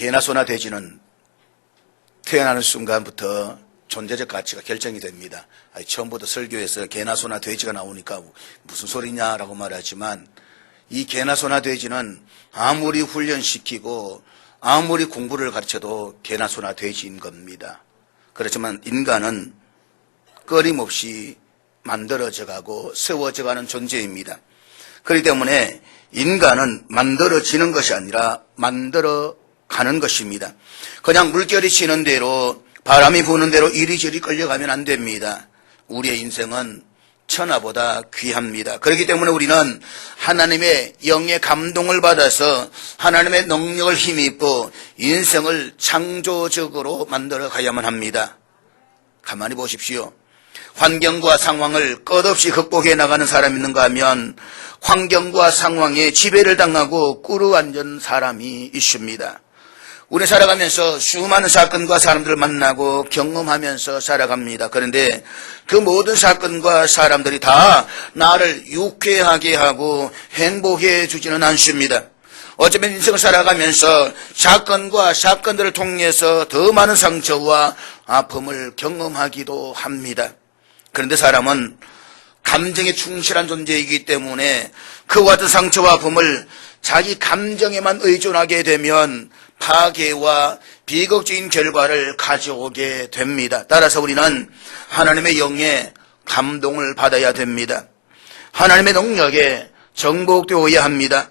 개나 소나 돼지는 태어나는 순간부터 존재적 가치가 결정이 됩니다. 처음부터 설교에서 개나 소나 돼지가 나오니까 무슨 소리냐라고 말하지만 이 개나 소나 돼지는 아무리 훈련시키고 아무리 공부를 가르쳐도 개나 소나 돼지인 겁니다. 그렇지만 인간은 끊임없이 만들어져 가고 세워져 가는 존재입니다. 그렇기 때문에 인간은 만들어지는 것이 아니라 만들어 가는 것입니다. 그냥 물결이 치는 대로 바람이 부는 대로 이리저리 끌려가면 안 됩니다. 우리의 인생은 천하보다 귀합니다. 그렇기 때문에 우리는 하나님의 영의 감동을 받아서 하나님의 능력을 힘입고 인생을 창조적으로 만들어 가야만 합니다. 가만히 보십시오. 환경과 상황을 끝없이 극복해 나가는 사람이 있는가 하면 환경과 상황에 지배를 당하고 꿇어앉은 사람이 있습니다. 우리 살아가면서 수많은 사건과 사람들을 만나고 경험하면서 살아갑니다. 그런데 그 모든 사건과 사람들이 다 나를 유쾌하게 하고 행복해 주지는 않습니다. 어쩌면 인생을 살아가면서 사건과 사건들을 통해서 더 많은 상처와 아픔을 경험하기도 합니다. 그런데 사람은 감정에 충실한 존재이기 때문에 그와 같은 상처와 아픔을 자기 감정에만 의존하게 되면 파괴와 비극적인 결과를 가져오게 됩니다. 따라서 우리는 하나님의 영의 감동을 받아야 됩니다. 하나님의 능력에 정복되어야 합니다.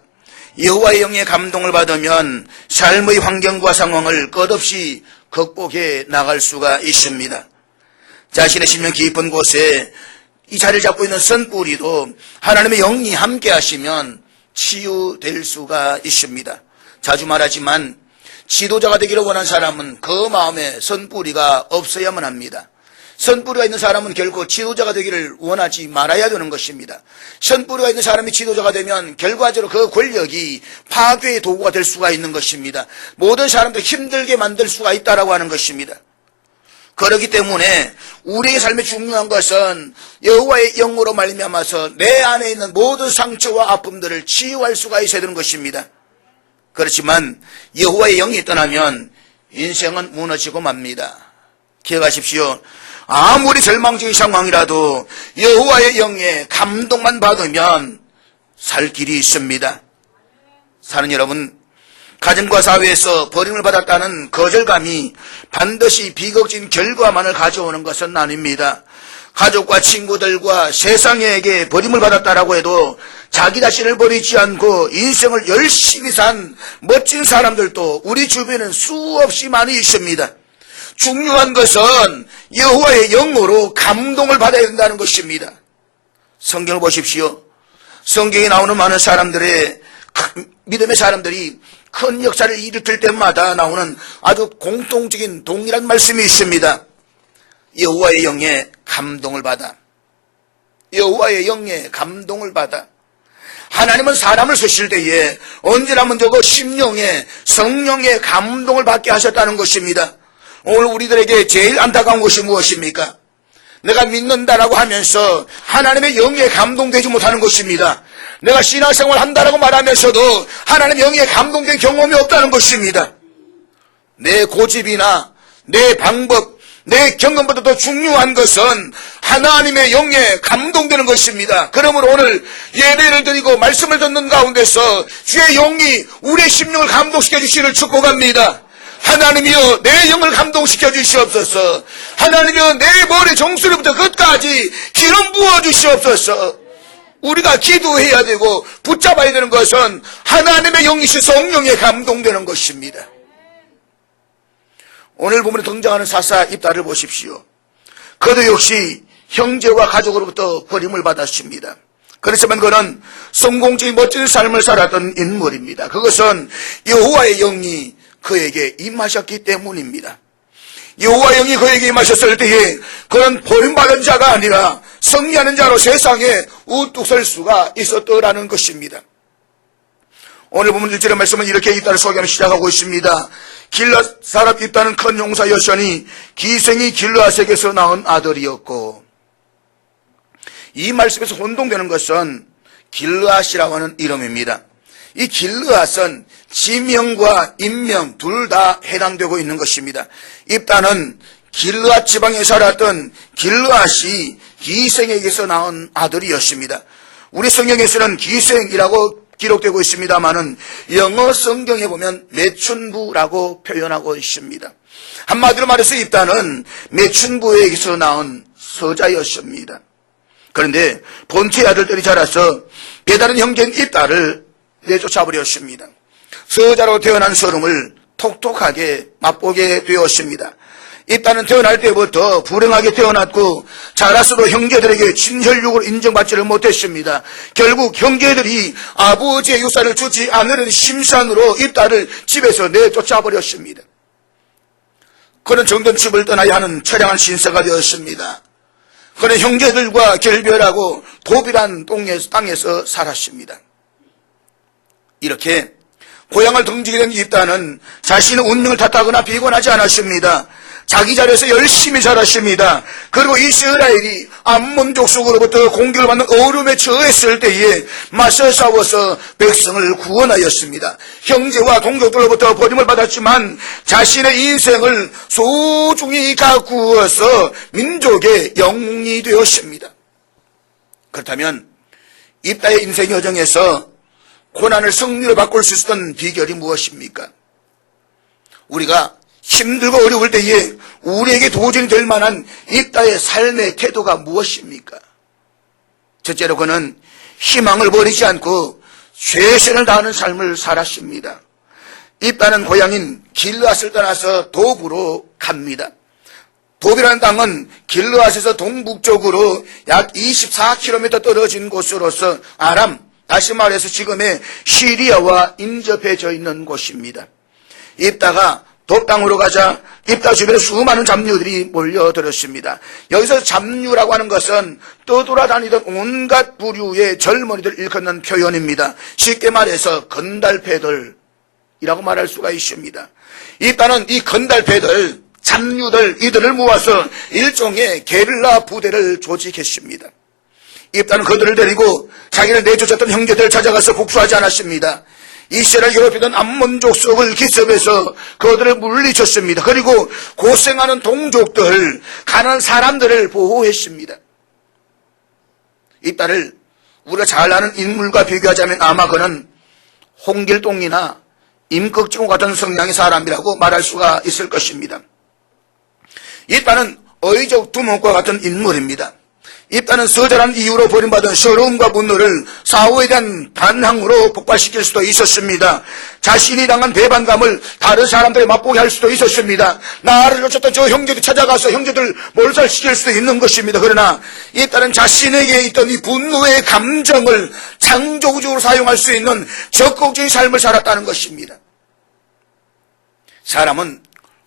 여호와의 영의 감동을 받으면 삶의 환경과 상황을 끝없이 극복해 나갈 수가 있습니다. 자신의 심령 깊은 곳에 이 자리를 잡고 있는 선뿌리도 하나님의 영이 함께 하시면 치유될 수가 있습니다. 자주 말하지만 지도자가 되기를 원하는 사람은 그 마음에 선뿌리가 없어야만 합니다. 선뿌리가 있는 사람은 결코 지도자가 되기를 원하지 말아야 되는 것입니다. 선뿌리가 있는 사람이 지도자가 되면 결과적으로 그 권력이 파괴의 도구가 될 수가 있는 것입니다. 모든 사람들 힘들게 만들 수가 있다라고 하는 것입니다. 그렇기 때문에 우리의 삶에 중요한 것은 여호와의 영으로 말미암아서 내 안에 있는 모든 상처와 아픔들을 치유할 수가 있어야 되는 것입니다. 그렇지만 여호와의 영이 떠나면 인생은 무너지고 맙니다. 기억하십시오. 아무리 절망적인 상황이라도 여호와의 영의 감동만 받으면 살 길이 있습니다. 사는 여러분, 가정과 사회에서 버림을 받았다는 거절감이 반드시 비극적인 결과만을 가져오는 것은 아닙니다. 가족과 친구들과 세상에게 버림을 받았다라고 해도 자기 자신을 버리지 않고 인생을 열심히 산 멋진 사람들도 우리 주변에는 수없이 많이 있습니다. 중요한 것은 여호와의 영으로 감동을 받아야 된다는 것입니다. 성경을 보십시오. 성경에 나오는 많은 사람들의 믿음의 사람들이 큰 역사를 일으킬 때마다 나오는 아주 공통적인 동일한 말씀이 있습니다. 여호와의 영의 감동을 받아. 여호와의 영의 감동을 받아. 하나님은 사람을 쓰실 때에 언제나 먼저 그 심령의 성령의 감동을 받게 하셨다는 것입니다. 오늘 우리들에게 제일 안타까운 것이 무엇입니까? 내가 믿는다라고 하면서 하나님의 영에 감동되지 못하는 것입니다. 내가 신앙생활 한다라고 말하면서도 하나님의 영에 감동된 경험이 없다는 것입니다. 내 고집이나 내 방법, 내 경험보다 더 중요한 것은 하나님의 영에 감동되는 것입니다. 그러므로 오늘 예배를 드리고 말씀을 듣는 가운데서 주의 영이 우리의 심령을 감동시켜 주시기를 축복합니다. 하나님이여 내 영을 감동시켜 주시옵소서. 하나님이여 내 머리 정수리부터 끝까지 기름 부어 주시옵소서. 우리가 기도해야 되고 붙잡아야 되는 것은 하나님의 영이신 성령에 감동되는 것입니다. 오늘 본문에 등장하는 사사 입다를 보십시오. 그도 역시 형제와 가족으로부터 버림을 받았습니다. 그렇지만 그는 성공적인 멋진 삶을 살았던 인물입니다. 그것은 여호와의 영이 그에게 임하셨기 때문입니다. 여호와의 영이 그에게 임하셨을 때에 그는 버림받은 자가 아니라 승리하는 자로 세상에 우뚝 설 수가 있었더라는 것입니다. 오늘 보면 1절의 말씀은 이렇게 입다를 소개하며 시작하고 있습니다. 길르앗 사람 입다는 큰 용사였으니 기생이 길르앗에게서 낳은 아들이었고, 이 말씀에서 혼동되는 것은 길르앗이라고 하는 이름입니다. 이 길르앗은 지명과 인명 둘 다 해당되고 있는 것입니다. 입다는 길르앗 지방에 살았던 길르앗이 기생에게서 낳은 아들이었습니다. 우리 성경에서는 기생이라고 기록되고 있습니다만은 영어 성경에 보면 매춘부라고 표현하고 있습니다. 한마디로 말해서 입다는 매춘부에게서 낳은 서자였습니다. 그런데 본체의 아들들이 자라서 배다른 형제인 입다를 내쫓아버렸습니다. 서자로 태어난 서름을 톡톡하게 맛보게 되었습니다. 입다는 태어날 때부터 불행하게 태어났고 자라서도 형제들에게 친혈육을 인정받지를 못했습니다. 결국 형제들이 아버지의 유산을 주지 않으려는 심산으로 입다를 집에서 내쫓아버렸습니다. 그는 정든집을 떠나야 하는 처량한 신세가 되었습니다. 그는 형제들과 결별하고 도비란 땅에서 살았습니다. 이렇게 고향을 등지게 된 입다는 자신의 운명을 탓하거나 비관하지 않았습니다. 자기 자리에서 열심히 자랐습니다. 그리고 이스라엘이 암몬 족속으로부터 공격을 받는 어려움에 처했을 때에 맞서 싸워서 백성을 구원하였습니다. 형제와 동족들로부터 버림을 받았지만 자신의 인생을 소중히 가꾸어서 민족의 영웅이 되었습니다. 그렇다면 입다의 인생 여정에서 고난을 승리로 바꿀 수 있었던 비결이 무엇입니까? 우리가 힘들고 어려울 때에 우리에게 도전이 될 만한 입다의 삶의 태도가 무엇입니까? 첫째로 그는 희망을 버리지 않고 최선을 다하는 삶을 살았습니다. 입다는 고향인 길르앗을 떠나서 도브로 갑니다. 도브라는 땅은 길르앗에서 동북쪽으로 약 24km 떨어진 곳으로서 아람, 다시 말해서 지금의 시리아와 인접해져 있는 곳입니다. 입다가 돕땅으로 가자 입다 주변에 수많은 잡류들이 몰려들었습니다. 여기서 잡류라고 하는 것은 떠돌아다니던 온갖 부류의 젊은이들 일컫는 표현입니다. 쉽게 말해서 건달패들이라고 말할 수가 있습니다. 입다는 이 건달패들, 잡류들 이들을 모아서 일종의 게릴라 부대를 조직했습니다. 입다는 그들을 데리고 자기를 내쫓았던 형제들을 찾아가서 복수하지 않았습니다. 이스라엘 괴롭히던 암몬 족속을 기습해서 그들을 물리쳤습니다. 그리고 고생하는 동족들, 가난한 사람들을 보호했습니다. 입다를 우리가 잘 아는 인물과 비교하자면 아마 그는 홍길동이나 임꺽정호 같은 성향의 사람이라고 말할 수가 있을 것입니다. 입다는 어이적 두목과 같은 인물입니다. 입다는 서자란 이유로 버림받은 서러움과 분노를 사후에 대한 반항으로 폭발시킬 수도 있었습니다. 자신이 당한 배반감을 다른 사람들에 맛보게 할 수도 있었습니다. 나를 놓쳤던 저 형제들 찾아가서 형제들 몰살시킬 수도 있는 것입니다. 그러나 입다는 자신에게 있던 이 분노의 감정을 창조적으로 사용할 수 있는 적극적인 삶을 살았다는 것입니다. 사람은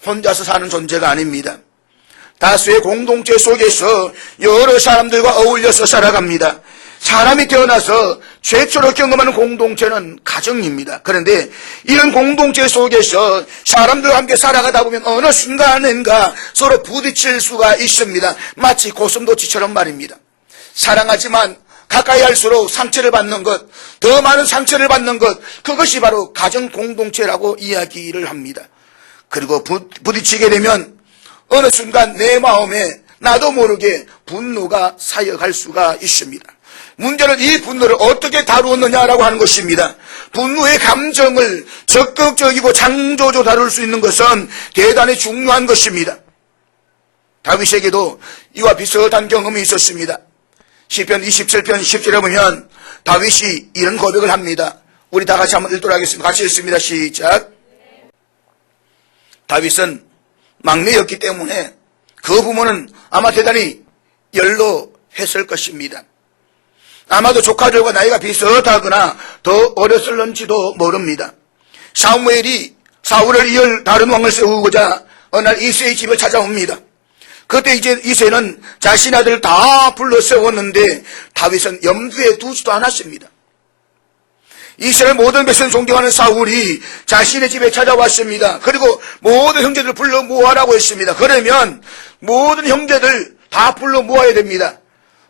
혼자서 사는 존재가 아닙니다. 다수의 공동체 속에서 여러 사람들과 어울려서 살아갑니다. 사람이 태어나서 최초로 경험하는 공동체는 가정입니다. 그런데 이런 공동체 속에서 사람들과 함께 살아가다 보면 어느 순간인가 서로 부딪힐 수가 있습니다. 마치 고슴도치처럼 말입니다. 사랑하지만 가까이 할수록 상처를 받는 것, 더 많은 상처를 받는 것, 그것이 바로 가정 공동체라고 이야기를 합니다. 그리고 부딪히게 되면 어느 순간 내 마음에 나도 모르게 분노가 사역할 수가 있습니다. 문제는 이 분노를 어떻게 다루었느냐라고 하는 것입니다. 분노의 감정을 적극적이고 창조적으로 다룰 수 있는 것은 대단히 중요한 것입니다. 다윗에게도 이와 비슷한 경험이 있었습니다. 시편 27편 10절에 보면 다윗이 이런 고백을 합니다. 우리 다 같이 한번 읽도록 하겠습니다. 같이 읽습니다. 시작. 다윗은 막내였기 때문에 그 부모는 아마 대단히 연로했을 것입니다. 아마도 조카들과 나이가 비슷하거나 더 어렸을런지도 모릅니다. 사무엘이 사울을 이을 다른 왕을 세우고자 어느 날 이새의 집을 찾아옵니다. 그때 이제 이새는 자신 아들을 다 불러 세웠는데 다윗은 염두에 두지도 않았습니다. 이스라엘 모든 백성을 존경하는 사울이 자신의 집에 찾아왔습니다. 그리고 모든 형제들을 불러 모아라고 했습니다. 그러면 모든 형제들 다 불러 모아야 됩니다.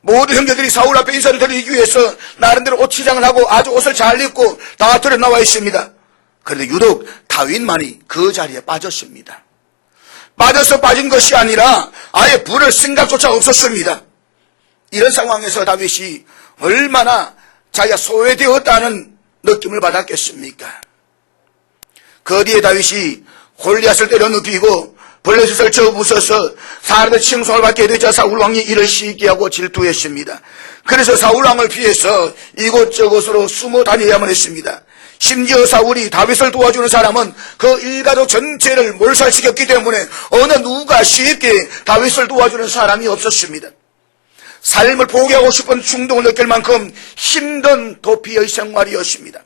모든 형제들이 사울 앞에 인사를 드리기 위해서 나름대로 옷치장을 하고 아주 옷을 잘 입고 다 들여 나와 있습니다. 그런데 유독 다윗만이 그 자리에 빠졌습니다. 빠져서 빠진 것이 아니라 아예 부를 생각조차 없었습니다. 이런 상황에서 다윗이 얼마나 자기가 소외되었다는 느낌을 받았겠습니까? 그 뒤에 다윗이 골리앗을 때려 눕히고 블레셋을 쳐부숴서 사람의 칭송을 받게 되자 사울왕이 이를 시기하고 질투했습니다. 그래서 사울왕을 피해서 이곳저곳으로 숨어 다녀야만 했습니다. 심지어 사울이 다윗을 도와주는 사람은 그 일가족 전체를 몰살시켰기 때문에 어느 누가 쉽게 다윗을 도와주는 사람이 없었습니다. 삶을 포기하고 싶은 충동을 느낄 만큼 힘든 도피의 생활이었습니다.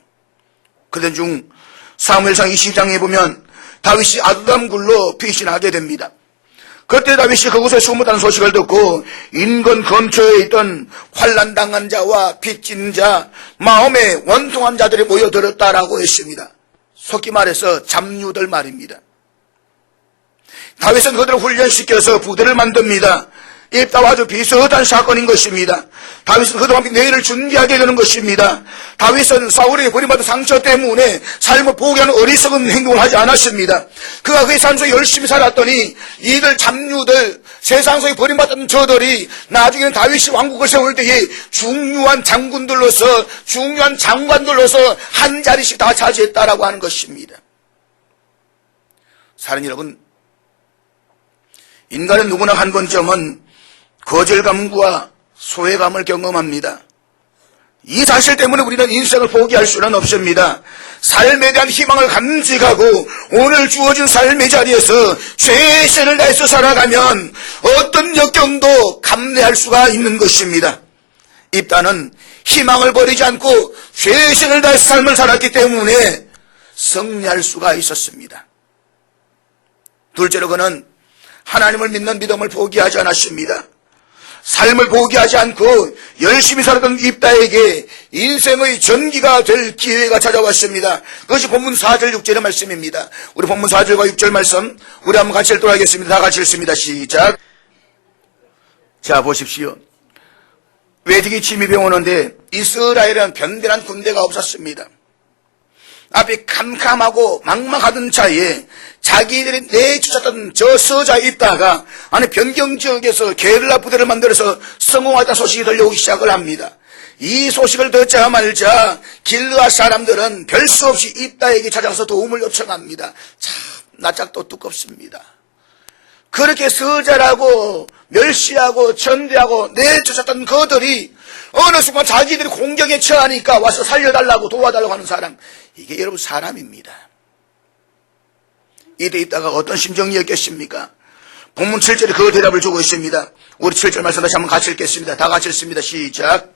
그런 중 사무엘상 20장에 보면 다윗이 아두람 굴로 피신하게 됩니다. 그때 다윗이 그곳에 숨었다는 소식을 듣고 인근 근처에 있던 환난당한 자와 빚진 자, 마음에 원통한 자들이 모여들었다라고 했습니다. 속기 말해서 잡류들 말입니다. 다윗은 그들을 훈련시켜서 부대를 만듭니다. 입다와 아주 비슷한 사건인 것입니다. 다윗은 그동안 내일을 준비하게 되는 것입니다. 다윗은 사울에게 버림받은 상처 때문에 삶을 포기하는 어리석은 행동을 하지 않았습니다. 그가 그의 삶 속에 열심히 살았더니 이들 잡류들, 세상 속에 버림받은 저들이 나중에는 다윗이 왕국을 세울 때에 중요한 장군들로서, 중요한 장관들로서 한 자리씩 다 차지했다라고 하는 것입니다. 사랑 여러분, 인간은 누구나 한 번쯤은 거절감과 소외감을 경험합니다. 이 사실 때문에 우리는 인생을 포기할 수는 없습니다. 삶에 대한 희망을 간직하고 오늘 주어진 삶의 자리에서 최선을 다해서 살아가면 어떤 역경도 감내할 수가 있는 것입니다. 입다는 희망을 버리지 않고 최선을 다해서 삶을 살았기 때문에 승리할 수가 있었습니다. 둘째로 그는 하나님을 믿는 믿음을 포기하지 않았습니다. 삶을 포기하지 않고 열심히 살았던 입다에게 인생의 전기가 될 기회가 찾아왔습니다. 그것이 본문 4절 6절의 말씀입니다. 우리 본문 4절과 6절 말씀 우리 한번 같이 읽도록 하겠습니다. 다 같이 읽습니다. 시작. 자, 보십시오. 외적이 침입해 오는데 이스라엘은 변변한 군대가 없었습니다. 앞이 캄캄하고 막막하던 차에 자기들이 내쫓았던 저 서자 입다가 아니 변경 지역에서 게릴라 부대를 만들어서 성공하다는 소식이 들려오기 시작을 합니다. 이 소식을 듣자 말자 길르앗 사람들은 별 수 없이 입다에게 찾아가서 도움을 요청합니다. 참 낯짝도 두껍습니다. 그렇게 서자라고 멸시하고 천대하고 내쫓았던 그들이 어느 순간 자기들이 공격에 처하니까 와서 살려달라고 도와달라고 하는 사람, 이게 여러분 사람입니다. 이때 있다가 어떤 심정이었겠습니까? 본문 7절에 그 대답을 주고 있습니다. 우리 7절 말씀 다시 한번 같이 읽겠습니다. 다 같이 읽습니다. 시작.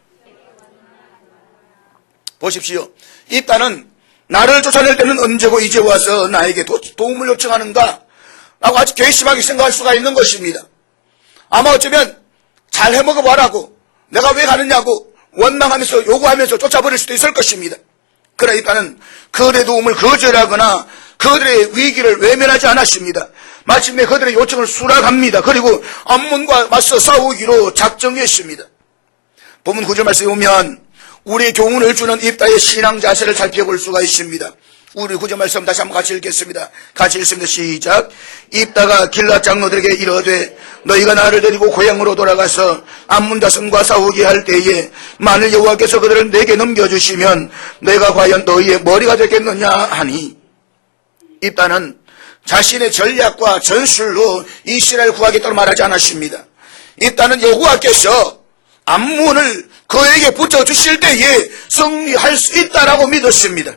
보십시오. 입다는 나를 쫓아낼 때는 언제고 이제 와서 나에게 도움을 요청하는가? 라고 아주 괘씸하게 생각할 수가 있는 것입니다. 아마 어쩌면 잘 해먹어봐라고, 내가 왜 가느냐고 원망하면서 요구하면서 쫓아버릴 수도 있을 것입니다. 그러나 입다는 그들의 도움을 거절하거나 그들의 위기를 외면하지 않았습니다. 마침내 그들의 요청을 수락합니다. 그리고 암몬과 맞서 싸우기로 작정했습니다. 본문 9절 말씀에 보면 우리의 교훈을 주는 입다의 신앙 자세를 살펴볼 수가 있습니다. 우리 9절 말씀 다시 한번 같이 읽겠습니다. 같이 읽습니다. 시작. 입다가 길앗 장로들에게 이르되 너희가 나를 데리고 고향으로 돌아가서 암몬 자손과 싸우게 할 때에 만일 여호와께서 그들을 내게 넘겨주시면 내가 과연 너희의 머리가 되겠느냐 하니, 입다는 자신의 전략과 전술로 이스라엘 구하겠다고 말하지 않았습니다. 입다는 여호와께서 암몬을 그에게 붙여주실 때에 승리할 수 있다라고 믿었습니다.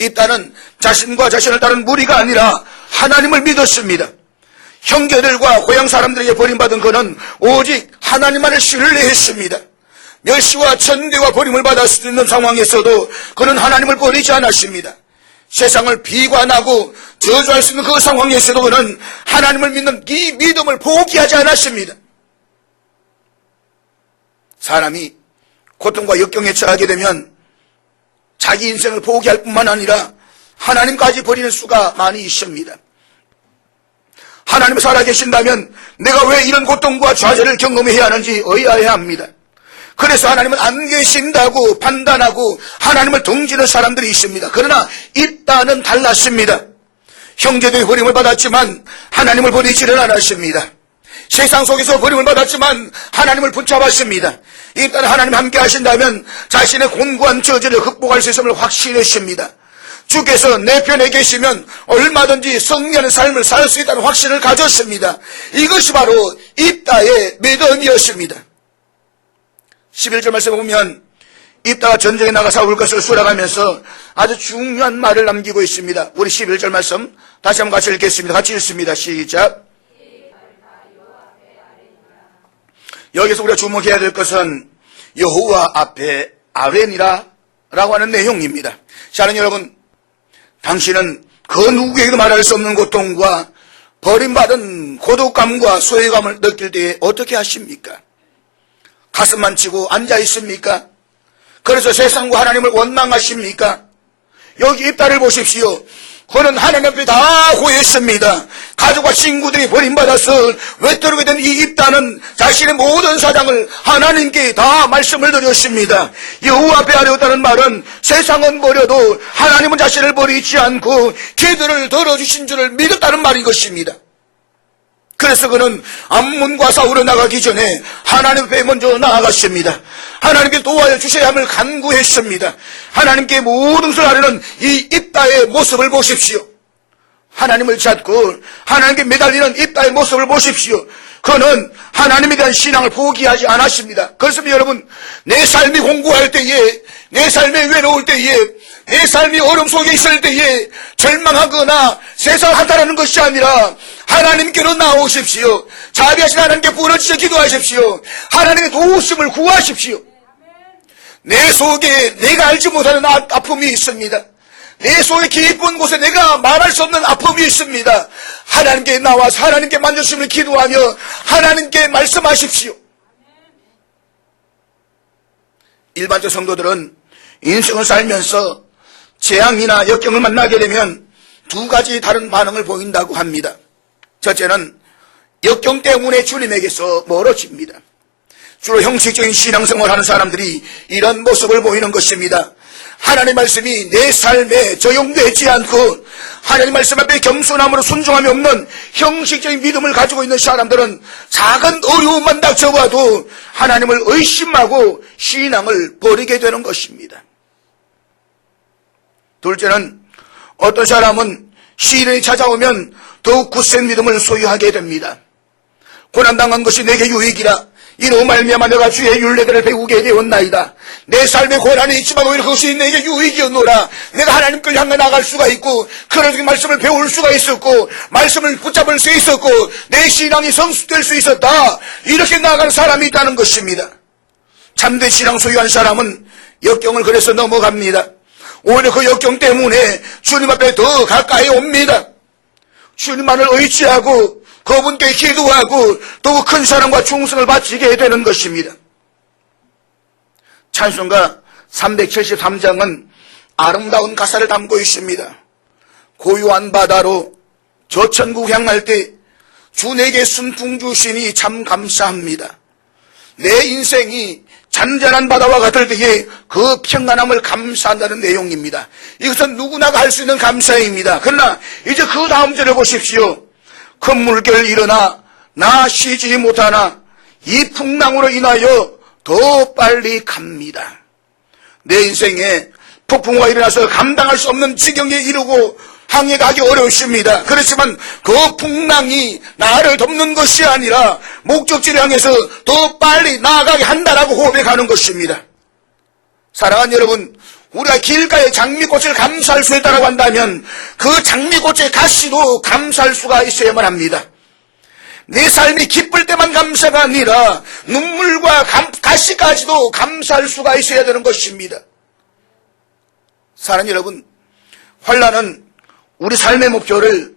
입다는 자신과 자신을 따른 무리가 아니라 하나님을 믿었습니다. 형제들과 고향 사람들에게 버림받은 그는 오직 하나님만을 신뢰했습니다. 멸시와 천대와 버림을 받을 수 있는 상황에서도 그는 하나님을 버리지 않았습니다. 세상을 비관하고 저주할 수 있는 그 상황에서도 그는 하나님을 믿는 이 믿음을 포기하지 않았습니다. 사람이 고통과 역경에 처하게 되면 자기 인생을 포기할 뿐만 아니라 하나님까지 버리는 수가 많이 있습니다. 하나님이 살아계신다면 내가 왜 이런 고통과 좌절을 경험해야 하는지 의아해야 합니다. 그래서 하나님은 안 계신다고 판단하고 하나님을 등지는 사람들이 있습니다. 그러나 입다는 달랐습니다. 형제들이 버림을 받았지만 하나님을 버리지는 않았습니다. 세상 속에서 버림을 받았지만 하나님을 붙잡았습니다. 일단 하나님 함께 하신다면 자신의 곤고한 저주를 극복할 수 있음을 확신했습니다. 주께서 내 편에 계시면 얼마든지 승리하는 삶을 살 수 있다는 확신을 가졌습니다. 이것이 바로 입다의 믿음이었습니다. 11절 말씀에 보면 입다가 전쟁에 나가 싸울 것을 수락하면서 아주 중요한 말을 남기고 있습니다. 우리 11절 말씀 다시 한번 같이 읽겠습니다. 같이 읽습니다. 시작. 여기서 우리가 주목해야 될 것은 여호와 앞에 아뢰니라 라고 하는 내용입니다. 사랑하는 여러분, 당신은 그 누구에게도 말할 수 없는 고통과 버림받은 고독감과 소외감을 느낄 때에 어떻게 하십니까? 가슴만 치고 앉아 있습니까? 그래서 세상과 하나님을 원망하십니까? 여기 입다를 보십시오. 그는 하나님 앞에 다 고했습니다. 가족과 친구들이 버림받아서 외톨이게 된 이 입다는 자신의 모든 사장을 하나님께 다 말씀을 드렸습니다. 여호와 앞에 아뢰었다는 말은 세상은 버려도 하나님은 자신을 버리지 않고 기도를 들어주신 줄을 믿었다는 말인 것입니다. 그래서 그는 암몬과 싸우러 나가기 전에 하나님 앞에 먼저 나아갔습니다. 하나님께 도와여 주셔야 함을 간구했습니다. 하나님께 모든 것을 아뢰는 이 입다의 모습을 보십시오. 하나님을 찾고 하나님께 매달리는 입다의 모습을 보십시오. 그는 하나님에 대한 신앙을 포기하지 않았습니다. 그래서 여러분, 내 삶이 공고할 때에, 내 삶이 외로울 때에, 내 삶이 어려움 속에 있을 때에 절망하거나 세상을 한다라는 것이 아니라 하나님께로 나오십시오. 자비하신 하나님께 부르짖어 기도하십시오. 하나님의 도우심을 구하십시오. 내 속에 내가 알지 못하는 아픔이 있습니다. 내 속에 깊은 곳에 내가 말할 수 없는 아픔이 있습니다. 하나님께 나와서 하나님께 만져주심을 기도하며 하나님께 말씀하십시오. 일반적 성도들은 인생을 살면서 재앙이나 역경을 만나게 되면 두 가지 다른 반응을 보인다고 합니다. 첫째는 역경 때문에 주님에게서 멀어집니다. 주로 형식적인 신앙생활을 하는 사람들이 이런 모습을 보이는 것입니다. 하나님 말씀이 내 삶에 적용되지 않고 하나님 말씀 앞에 겸손함으로 순종함이 없는 형식적인 믿음을 가지고 있는 사람들은 작은 어려움만 닥쳐와도 하나님을 의심하고 신앙을 버리게 되는 것입니다. 둘째는 어떤 사람은 시련이 찾아오면 더욱 굳센 믿음을 소유하게 됩니다. 고난당한 것이 내게 유익이라 이로 말미암아 내가 주의 율례들을 배우게 되었나이다. 내 삶에 고난이 있지만 오히려 그것이 내게 유익이었노라. 내가 하나님께 향해 나갈 수가 있고 그런 말씀을 배울 수가 있었고 말씀을 붙잡을 수 있었고 내 신앙이 성숙될 수 있었다. 이렇게 나아가는 사람이 있다는 것입니다. 참된 신앙 소유한 사람은 역경을 그래서 넘어갑니다. 오히려 그 역경 때문에 주님 앞에 더 가까이 옵니다. 주님만을 의지하고 그분께 기도하고 또 큰 사랑과 충성을 바치게 되는 것입니다. 찬송가 373장은 아름다운 가사를 담고 있습니다. 고요한 바다로 저 천국 향할 때 주 내게 순풍 주시니 참 감사합니다. 내 인생이 잔잔한 바다와 같을 때에 그 평안함을 감사한다는 내용입니다. 이것은 누구나가 할 수 있는 감사입니다. 그러나 이제 그 다음 절을 보십시오. 큰 물결 일어나 나 쉬지 못하나 이 풍랑으로 인하여 더 빨리 갑니다. 내 인생에 폭풍우가 일어나서 감당할 수 없는 지경에 이르고 항해 가기 어렵습니다. 그렇지만 그 풍랑이 나를 덮는 것이 아니라 목적지를 향해서 더 빨리 나아가게 한다라고 고백하는 것입니다. 사랑하는 여러분, 우리가 길가에 장미꽃을 감사할 수 있다고 한다면 그 장미꽃의 가시도 감사할 수가 있어야만 합니다. 내 삶이 기쁠 때만 감사가 아니라 눈물과 가시까지도 감사할 수가 있어야 되는 것입니다. 사랑하는 여러분, 환난은 우리 삶의 목표를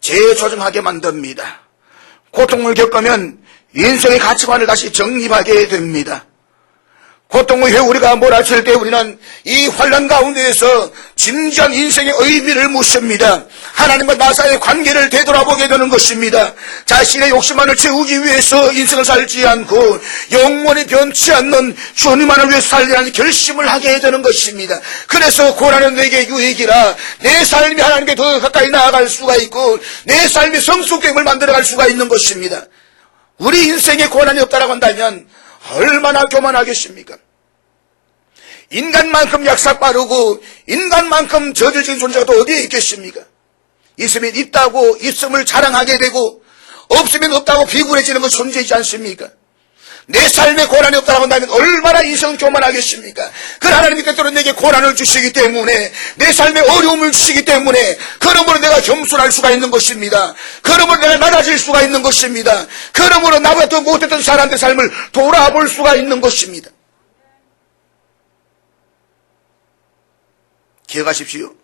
재조정하게 만듭니다. 고통을 겪으면 인생의 가치관을 다시 정립하게 됩니다. 고통의 회오리가 몰아칠 때 우리는 이 환난 가운데에서 진지한 인생의 의미를 묻습니다. 하나님과 나 사이의 관계를 되돌아보게 되는 것입니다. 자신의 욕심만을 채우기 위해서 인생을 살지 않고 영원히 변치 않는 주님만을 위해 살리라는 결심을 하게 되는 것입니다. 그래서 고난은 내게 유익이라, 내 삶이 하나님께 더 가까이 나아갈 수가 있고 내 삶이 성숙됨을 만들어갈 수가 있는 것입니다. 우리 인생에 고난이 없다라고 한다면 얼마나 교만하겠습니까? 인간만큼 약삭 빠르고 인간만큼 저질적인 존재가 또 어디에 있겠습니까? 있으면 있다고 있음을 자랑하게 되고 없으면 없다고 비굴해지는 건 존재이지 않습니까? 내 삶에 고난이 없다고 한다면 얼마나 인생은 교만하겠습니까? 그러나 하나님이 때때로 내게 고난을 주시기 때문에, 내 삶에 어려움을 주시기 때문에 그러므로 내가 겸손할 수가 있는 것입니다. 그러므로 내가 낮아질 수가 있는 것입니다. 그러므로 나보다 더 못했던 사람들의 삶을 돌아볼 수가 있는 것입니다. 기억하십시오.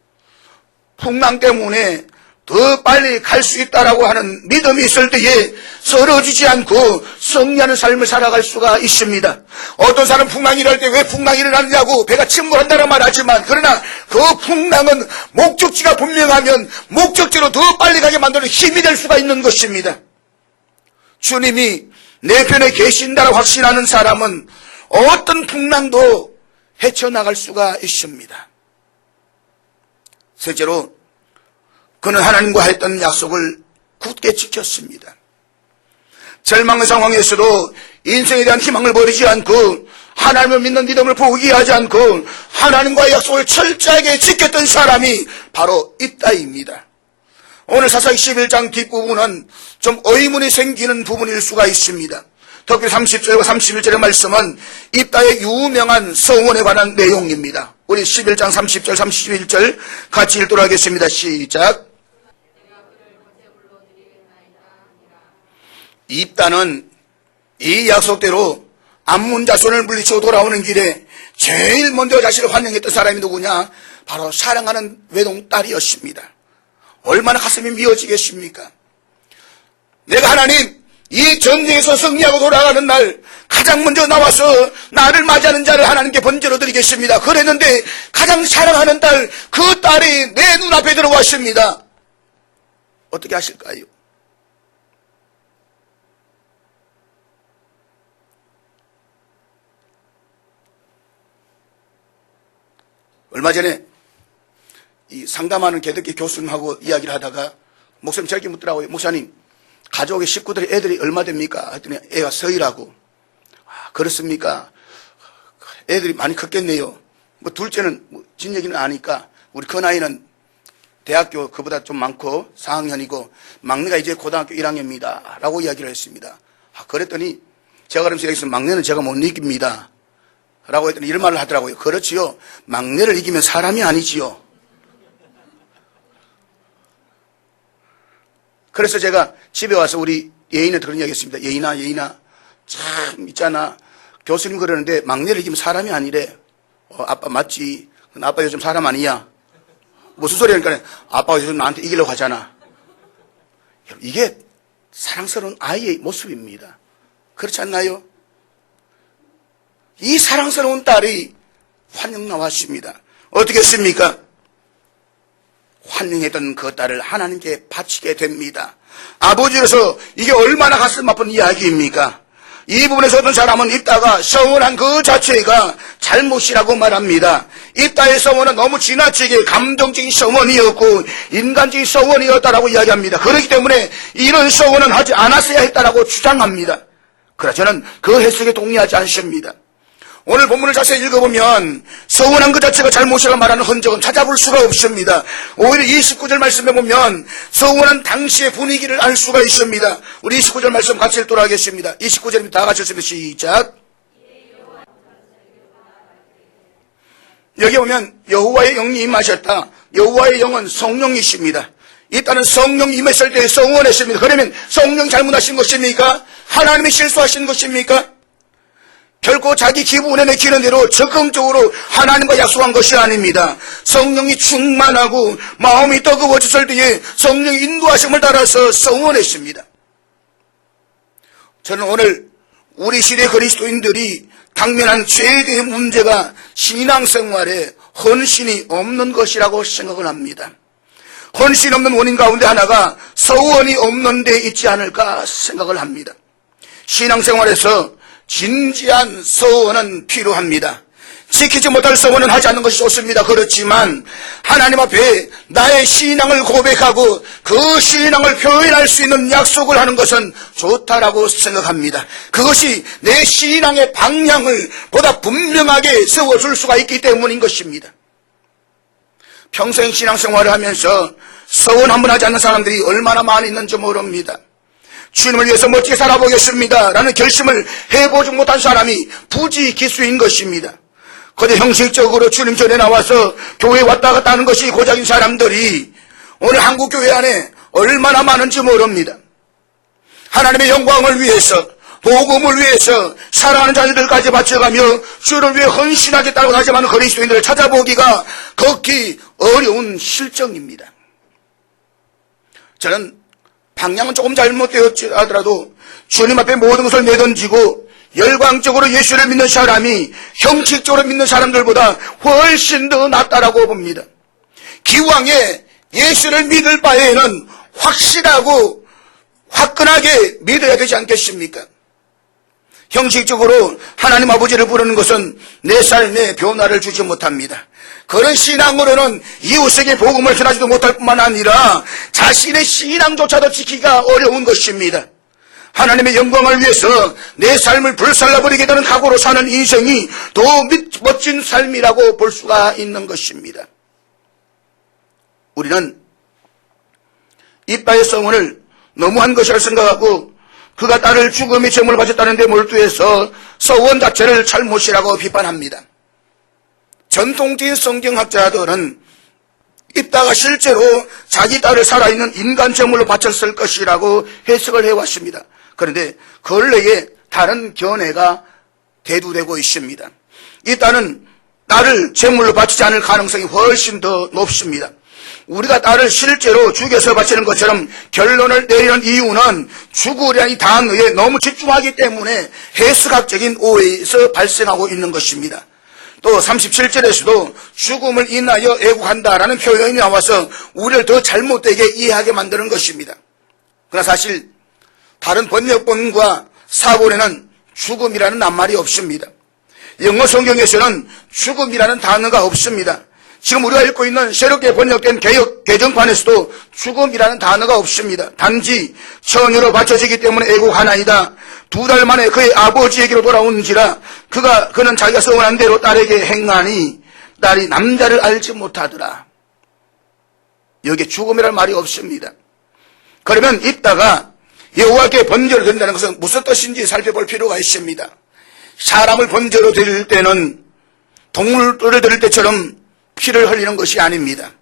풍랑 때문에 더 빨리 갈 수 있다라고 하는 믿음이 있을 때에 쓰러지지 않고 승리하는 삶을 살아갈 수가 있습니다. 어떤 사람은 풍랑이 일어날 때 왜 풍랑이 일어나느냐고 배가 침몰한다는 말 하지만, 그러나 그 풍랑은 목적지가 분명하면 목적지로 더 빨리 가게 만드는 힘이 될 수가 있는 것입니다. 주님이 내 편에 계신다라고 확신하는 사람은 어떤 풍랑도 헤쳐나갈 수가 있습니다. 셋째로, 그는 하나님과 했던 약속을 굳게 지켰습니다. 절망의 상황에서도 인생에 대한 희망을 버리지 않고 하나님을 믿는 믿음을 포기하지 않고 하나님과의 약속을 철저하게 지켰던 사람이 바로 입다입니다. 오늘 사사기 11장 뒷부분은 좀 의문이 생기는 부분일 수가 있습니다. 특히 30절과 31절의 말씀은 입다의 유명한 서원에 관한 내용입니다. 우리 11장 30절 31절 같이 읽도록 하겠습니다. 시작. 입다는 이 약속대로 암몬 자손을 물리치고 돌아오는 길에 제일 먼저 자신을 환영했던 사람이 누구냐? 바로 사랑하는 외동딸이었습니다. 얼마나 가슴이 미어지겠습니까? 내가 하나님, 이 전쟁에서 승리하고 돌아가는 날 가장 먼저 나와서 나를 맞이하는 자를 하나님께 번제로 드리겠습니다. 그랬는데 가장 사랑하는 딸, 그 딸이 내 눈앞에 들어왔습니다. 어떻게 하실까요? 얼마 전에 이 상담하는 개덕기 교수님하고 이야기를 하다가 목사님 저렇게 묻더라고요. 목사님, 가족의 식구들이 애들이 얼마 됩니까? 했더니 애가 서이라고. 아, 그렇습니까? 애들이 많이 컸겠네요. 뭐 둘째는 진 얘기는 아니까 우리 큰 아이는 대학교 그보다 좀 많고 4학년이고 막내가 이제 고등학교 1학년입니다. 라고 이야기를 했습니다. 아, 그랬더니 제가 그러면서 여기서 막내는 제가 못 이깁니다. 라고 했더니 이런 말을 하더라고요. 그렇지요. 막내를 이기면 사람이 아니지요. 그래서 제가 집에 와서 우리 예인한테 그런 이야기 했습니다. 예인아, 참, 있잖아. 교수님 그러는데 막내를 이기면 사람이 아니래. 아빠 맞지. 아빠 요즘 사람 아니야. 무슨 소리 하니까 아빠가 요즘 나한테 이기려고 하잖아. 이게 사랑스러운 아이의 모습입니다. 그렇지 않나요? 이 사랑스러운 딸이 환영 나왔습니다. 어떻게 했습니까? 환영했던 그 딸을 하나님께 바치게 됩니다. 아버지로서 이게 얼마나 가슴 아픈 이야기입니까? 이 부분에서 어떤 사람은 입다가 서원한 그 자체가 잘못이라고 말합니다. 입다의 서원은 너무 지나치게 감정적인 서원이었고 인간적인 서원이었다라고 이야기합니다. 그렇기 때문에 이런 서원은 하지 않았어야 했다라고 주장합니다. 그러나 저는 그 해석에 동의하지 않습니다. 오늘 본문을 자세히 읽어보면 서운한 것 자체가 잘못이라고 말하는 흔적은 찾아볼 수가 없습니다. 오히려 29절 말씀에 보면 서운한 당시의 분위기를 알 수가 있습니다. 우리 29절 말씀 같이 읽도록 하겠습니다. 29절입니다. 다 같이 읽습니다. 시작. 여기 보면 여호와의 영이 임하셨다. 여호와의 영은 성령이십니다. 일단은 성령이 임했을 때 서운했습니다. 그러면 성령 잘못하신 것입니까? 하나님이 실수하신 것입니까? 결코 자기 기분에 내키는 대로 적극적으로 하나님과 약속한 것이 아닙니다. 성령이 충만하고 마음이 뜨거워졌을 때에 성령의 인도하심을 따라서 서원했습니다. 저는 오늘 우리 시대 그리스도인들이 당면한 최대의 문제가 신앙생활에 헌신이 없는 것이라고 생각을 합니다. 헌신 없는 원인 가운데 하나가 서원이 없는 데 있지 않을까 생각을 합니다. 신앙생활에서 진지한 서원은 필요합니다. 지키지 못할 서원은 하지 않는 것이 좋습니다. 그렇지만 하나님 앞에 나의 신앙을 고백하고 그 신앙을 표현할 수 있는 약속을 하는 것은 좋다라고 생각합니다. 그것이 내 신앙의 방향을 보다 분명하게 세워줄 수가 있기 때문인 것입니다. 평생 신앙생활을 하면서 서원 한 번 하지 않는 사람들이 얼마나 많이 있는지 모릅니다. 주님을 위해서 멋지게 살아보겠습니다 라는 결심을 해보지 못한 사람이 부지기수인 것입니다. 그런데 형식적으로 주님 전에 나와서 교회에 왔다 갔다 하는 것이 고작인 사람들이 오늘 한국 교회 안에 얼마나 많은지 모릅니다. 하나님의 영광을 위해서, 복음을 위해서 사랑하는 자녀들까지 바쳐가며 주를 위해 헌신하겠다고 하지만 그리스도인들을 찾아보기가 극히 어려운 실정입니다. 저는 방향은 조금 잘못되었지 하더라도 주님 앞에 모든 것을 내던지고 열광적으로 예수를 믿는 사람이 형식적으로 믿는 사람들보다 훨씬 더 낫다라고 봅니다. 기왕에 예수를 믿을 바에는 확실하고 화끈하게 믿어야 되지 않겠습니까? 형식적으로 하나님 아버지를 부르는 것은 내 삶에 변화를 주지 못합니다. 그런 신앙으로는 이웃에게 복음을 전하지도 못할 뿐만 아니라 자신의 신앙조차도 지키기가 어려운 것입니다. 하나님의 영광을 위해서 내 삶을 불살라버리게 되는 각오로 사는 인생이 더 멋진 삶이라고 볼 수가 있는 것입니다. 우리는 입다의 서원을 너무한 것이라 생각하고 그가 딸을 죽음의 제물을 바쳤다는 데 몰두해서 서원 자체를 잘못이라고 비판합니다. 전통적인 성경학자들은 입다가 실제로 자기 딸을 살아있는 인간 제물로 바쳤을 것이라고 해석을 해왔습니다. 그런데 근래에 다른 견해가 대두되고 있습니다. 이 딸은 딸을 제물로 바치지 않을 가능성이 훨씬 더 높습니다. 우리가 딸을 실제로 죽여서 바치는 것처럼 결론을 내리는 이유는 죽으려는 이 단어에 너무 집중하기 때문에 해석학적인 오해에서 발생하고 있는 것입니다. 또 37절에서도 죽음을 인하여 애국한다라는 표현이 나와서 우리를 더 잘못되게 이해하게 만드는 것입니다. 그러나 사실 다른 번역본과 사본에는 죽음이라는 낱말이 없습니다. 영어 성경에서는 죽음이라는 단어가 없습니다. 지금 우리가 읽고 있는 새롭게 번역된 개역 개정판에서도 죽음이라는 단어가 없습니다. 단지 처녀로 바쳐지기 때문에 애국하나이다. 2달 만에 그의 아버지에게로 돌아온지라 그는 자기가 서원한 대로 딸에게 행하니 딸이 남자를 알지 못하더라. 여기에 죽음이라는 말이 없습니다. 그러면 입다가 여호와께 번제로 드린다는 것은 무슨 뜻인지 살펴볼 필요가 있습니다. 사람을 번제로 드릴 때는 동물을 드릴 때처럼 피를 흘리는 것이 아닙니다.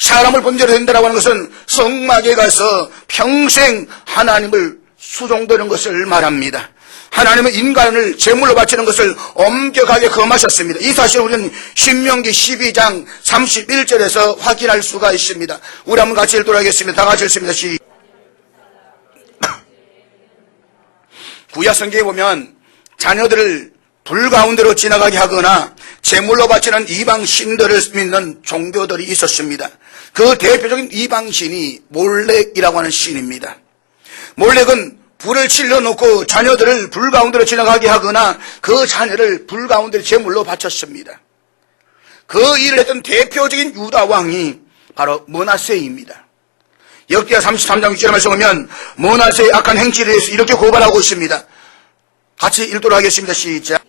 사람을 번제로 드린다고 하는 것은 성막에 가서 평생 하나님을 수종드는 것을 말합니다. 하나님은 인간을 제물로 바치는 것을 엄격하게 금하셨습니다. 이 사실을 우리는 신명기 12장 31절에서 확인할 수가 있습니다. 우리 한번 같이 읽도록 하겠습니다. 다 같이 읽습니다. 구약 성경에 보면 자녀들을 불 가운데로 지나가게 하거나 제물로 바치는 이방 신들을 믿는 종교들이 있었습니다. 그 대표적인 이방 신이 몰렉이라고 하는 신입니다. 몰렉은 불을 질러놓고 자녀들을 불 가운데로 지나가게 하거나 그 자녀를 불 가운데 제물로 바쳤습니다. 그 일을 했던 대표적인 유다 왕이 바로 므낫세입니다. 역대하 33장 6절에 말씀하면 므낫세의 악한 행실에 대해서 이렇게 고발하고 있습니다. 같이 읽도록 하겠습니다. 시작.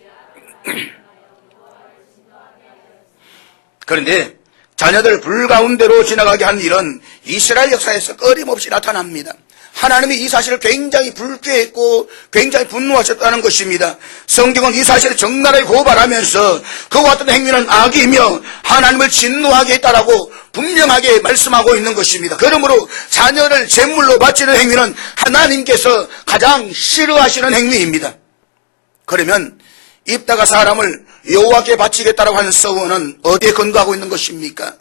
그런데 자녀들 불 가운데로 지나가게 한 일은 이스라엘 역사에서 끊임없이 나타납니다. 하나님이 이 사실을 굉장히 불쾌했고 굉장히 분노하셨다는 것입니다. 성경은 이 사실을 적나라하게 고발하면서 그와 같은 행위는 악이며 하나님을 진노하게 했다라고 분명하게 말씀하고 있는 것입니다. 그러므로 자녀를 제물로 바치는 행위는 하나님께서 가장 싫어하시는 행위입니다. 그러면 입다가 사람을 여호와께 바치겠다라고 하는 서원은 어디에 근거하고 있는 것입니까?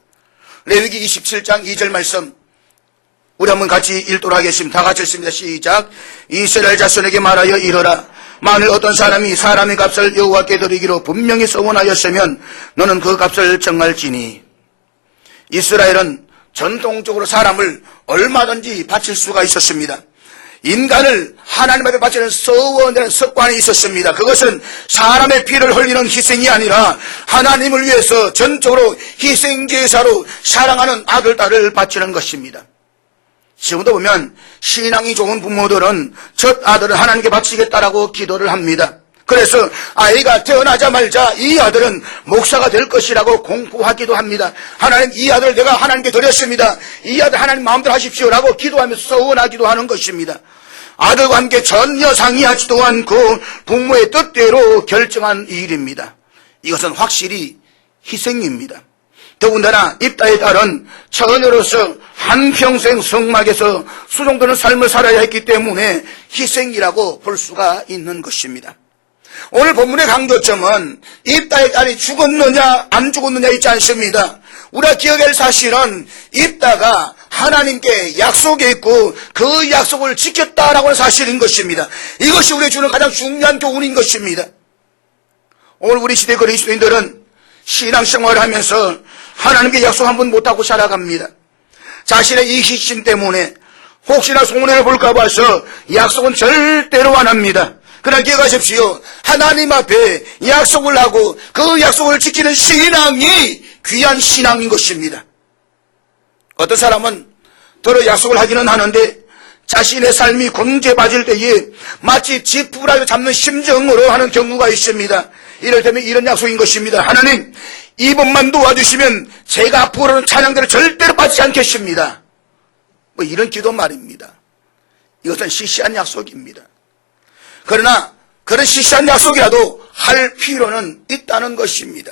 레위기 27장 2절 말씀 우리 한번 같이 읽도록 하겠습니다. 다 같이 읽습니다. 시작. 이스라엘 자손에게 말하여 이르라. 만일 어떤 사람이 사람의 값을 여호와께 드리기로 분명히 서원하였으면 너는 그 값을 정할지니. 이스라엘은 전통적으로 사람을 얼마든지 바칠 수가 있었습니다. 인간을 하나님 앞에 바치는 서원이라는 습관이 있었습니다. 그것은 사람의 피를 흘리는 희생이 아니라 하나님을 위해서 전적으로 희생제사로 사랑하는 아들, 딸을 바치는 것입니다. 지금도 보면 신앙이 좋은 부모들은 첫 아들을 하나님께 바치겠다라고 기도를 합니다. 그래서 아이가 태어나자마자 이 아들은 목사가 될 것이라고 공포하기도 합니다. 하나님, 이 아들을 내가 하나님께 드렸습니다. 이 아들 하나님 마음대로 하십시오라고 기도하면서 서원하기도 하는 것입니다. 아들과 함께 전혀 상의하지도 않고 부모의 뜻대로 결정한 일입니다. 이것은 확실히 희생입니다. 더군다나 입다의 딸은 처녀로서 한평생 성막에서 수종되는 삶을 살아야 했기 때문에 희생이라고 볼 수가 있는 것입니다. 오늘 본문의 강조점은 입다의 딸이 죽었느냐 안 죽었느냐 있지 않습니다. 우리가 기억해야 할 사실은 입다가 하나님께 약속했고 그 약속을 지켰다라고 하는 사실인 것입니다. 이것이 우리에게 주는 가장 중요한 교훈인 것입니다. 오늘 우리 시대 그리스도인들은 신앙생활을 하면서 하나님께 약속 한 번 못하고 살아갑니다. 자신의 이기심 때문에 혹시나 손해를 볼까 봐서 약속은 절대로 안 합니다. 그러나 기억하십시오. 하나님 앞에 약속을 하고 그 약속을 지키는 신앙이 귀한 신앙인 것입니다. 어떤 사람은 더러 약속을 하기는 하는데 자신의 삶이 곤재빠질 때에 마치 지푸라기 잡는 심정으로 하는 경우가 있습니다. 이럴 때면 이런 약속인 것입니다. 하나님, 이번만 도와주시면 제가 앞으로는 찬양대로 절대로 빠지지 않겠습니다. 뭐 이런 기도 말입니다. 이것은 시시한 약속입니다. 그러나 그런 시시한 약속이라도 할 필요는 있다는 것입니다.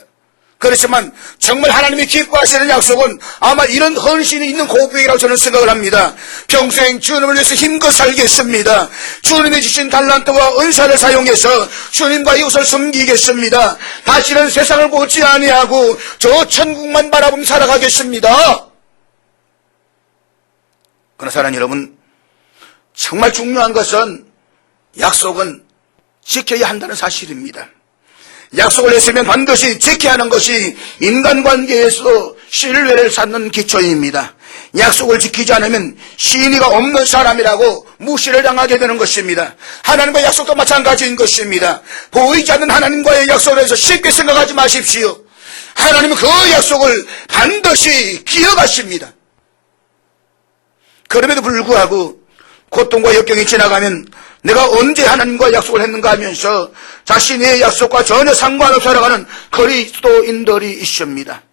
그렇지만 정말 하나님이 기뻐하시는 약속은 아마 이런 헌신이 있는 고백이라고 저는 생각을 합니다. 평생 주님을 위해서 힘껏 살겠습니다. 주님이 주신 달란트와 은사를 사용해서 주님과 이웃을 섬기겠습니다. 다시는 세상을 보지 아니하고 저 천국만 바라보며 살아가겠습니다. 그러나 사랑하는 여러분, 정말 중요한 것은 약속은 지켜야 한다는 사실입니다. 약속을 했으면 반드시 지켜야 하는 것이 인간관계에서 신뢰를 쌓는 기초입니다. 약속을 지키지 않으면 신의가 없는 사람이라고 무시를 당하게 되는 것입니다. 하나님과의 약속도 마찬가지인 것입니다. 보이지 않는 하나님과의 약속을 해서 쉽게 생각하지 마십시오. 하나님은 그 약속을 반드시 기억하십니다. 그럼에도 불구하고 고통과 역경이 지나가면 내가 언제 하나님과 약속을 했는가 하면서 자신의 약속과 전혀 상관없이 살아가는 그리스도인들이 있습니다.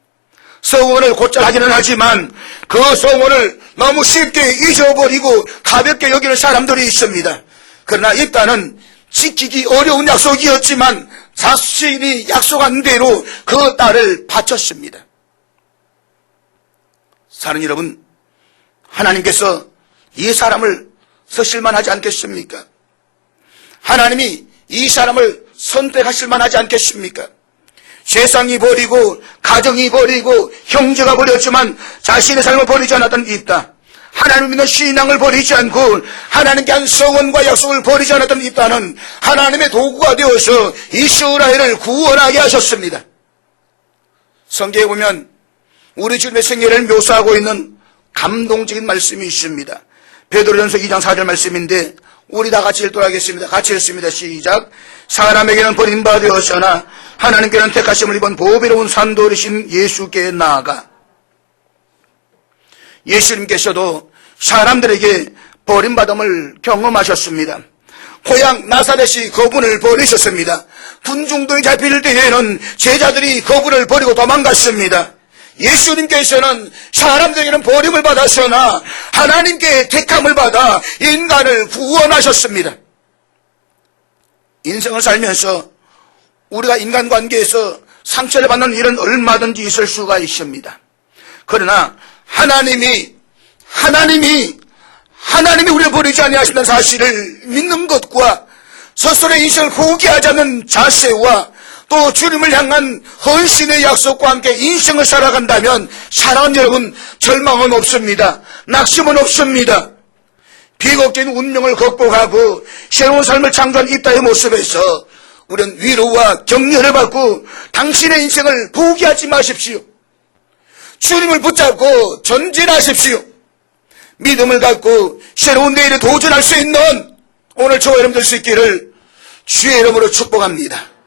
서원을 곧잘 하기는 하지만 그 서원을 너무 쉽게 잊어버리고 가볍게 여기는 사람들이 있습니다. 그러나 입다는 지키기 어려운 약속이었지만 자신이 약속한 대로 그 딸을 바쳤습니다. 사랑하는 여러분, 하나님께서 이 사람을 쓰실만 하지 않겠습니까? 하나님이 이 사람을 선택하실만 하지 않겠습니까? 세상이 버리고 가정이 버리고 형제가 버렸지만 자신의 삶을 버리지 않았던 입다. 하나님 믿는 신앙을 버리지 않고 하나님께 한 서원과 약속을 버리지 않았던 입다는 하나님의 도구가 되어서 이스라엘을 구원하게 하셨습니다. 성경에 보면 우리 주님의 생애를 묘사하고 있는 감동적인 말씀이 있습니다. 베드로전서 2장 4절 말씀인데 우리 다 같이 읽도록 하겠습니다. 같이 읽습니다. 시작. 사람에게는 버림받아 되었으나 하나님께는 택하심을 입은 보배로운 산돌이신 예수께 나아가. 예수님께서도 사람들에게 버림받음을 경험하셨습니다. 고향 나사렛이 그분을 버리셨습니다. 군중들이 잡힐 때에는 제자들이 그분을 버리고 도망갔습니다. 예수님께서는 사람들에게는 버림을 받았으나 하나님께 택함을 받아 인간을 구원하셨습니다. 인생을 살면서 우리가 인간관계에서 상처를 받는 일은 얼마든지 있을 수가 있습니다. 그러나 하나님이 우리를 버리지 아니하신다는 사실을 믿는 것과 스스로의 인생을 포기하지 않는 자세와 또 주님을 향한 헌신의 약속과 함께 인생을 살아간다면 사랑하는 여러분, 절망은 없습니다. 낙심은 없습니다. 비극적인 운명을 극복하고 새로운 삶을 창조한 이 땅의 모습에서 우리는 위로와 격려를 받고 당신의 인생을 포기하지 마십시오. 주님을 붙잡고 전진하십시오. 믿음을 갖고 새로운 내일에 도전할 수 있는 오늘 저와 여러분 될 수 있기를 주의 이름으로 축복합니다.